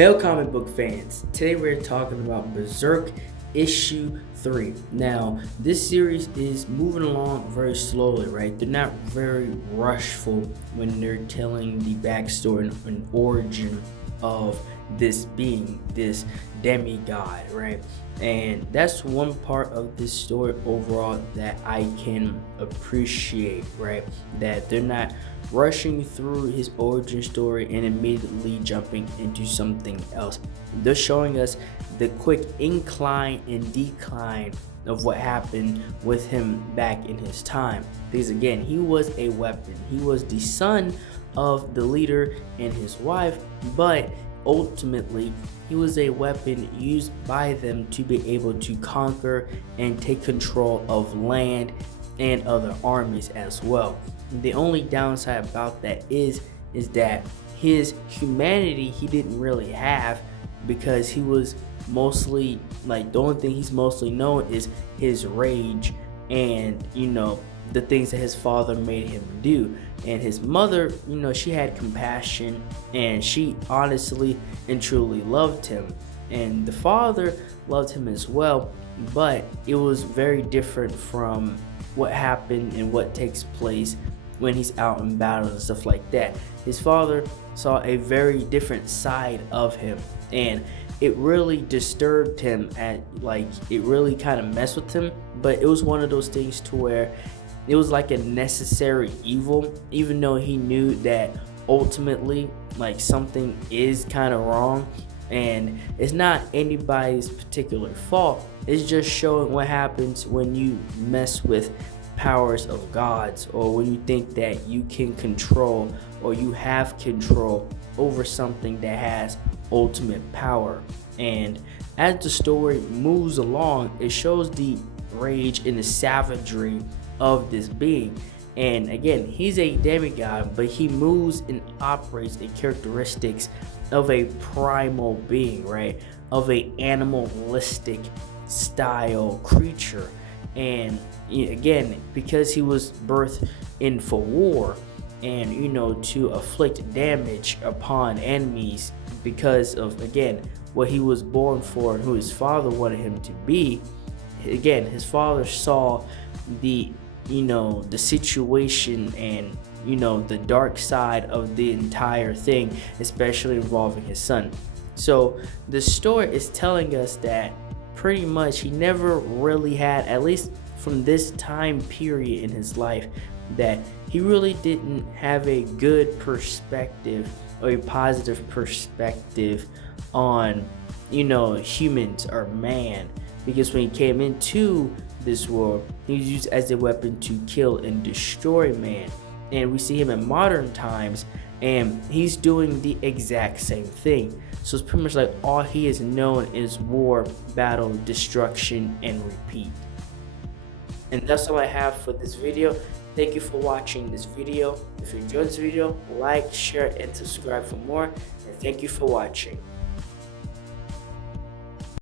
Hail comic book fans! Today we're talking about Berserk issue 3. Now, this series is moving along very slowly, right? They're not very rushful when they're telling the backstory and origin of this being, this demigod, right? And that's one part of this story overall that I can appreciate, right? That they're not rushing through his origin story and immediately jumping into something else. They're showing us the quick incline and decline of what happened with him back in his time. Because again, he was a weapon. He was the son of the leader and his wife, but ultimately he was a weapon used by them to be able to conquer and take control of land and other armies as well. The only downside about that is that his humanity he didn't really have, because he was mostly, like, the only thing he's mostly known is his rage and the things that his father made him do. And his mother, she had compassion and she honestly and truly loved him, and the father loved him as well, but it was very different from what happened and what takes place when he's out in battle and stuff like that. His father saw a very different side of him, and it really disturbed him, and it really kind of messed with him. But it was one of those things to where it was like a necessary evil, even though he knew that ultimately something is kind of wrong, and it's not anybody's particular fault. It's just showing what happens when you mess with powers of gods, or when you think that you can control or you have control over something that has ultimate power. And as the story moves along, it shows the rage and the savagery of this being. And again, he's a demigod, but he moves and operates the characteristics of a primal being, right? Of a animalistic style creature. And again, because he was birthed in for war and to afflict damage upon enemies, because of, again, what he was born for and who his father wanted him to be. Again, his father saw the the situation and the dark side of the entire thing, especially involving his son. So the story is telling us that pretty much he never really had, at least from this time period in his life, that he really didn't have a good perspective or a positive perspective on humans or man, because when he came into this world, he was used as a weapon to kill and destroy man. And we see him in modern times and he's doing the exact same thing. So it's pretty much like all he is known is war, battle, destruction, and repeat. And that's all I have for this video. Thank you for watching this video. If you enjoyed this video, like, share, and subscribe for more. And thank you for watching.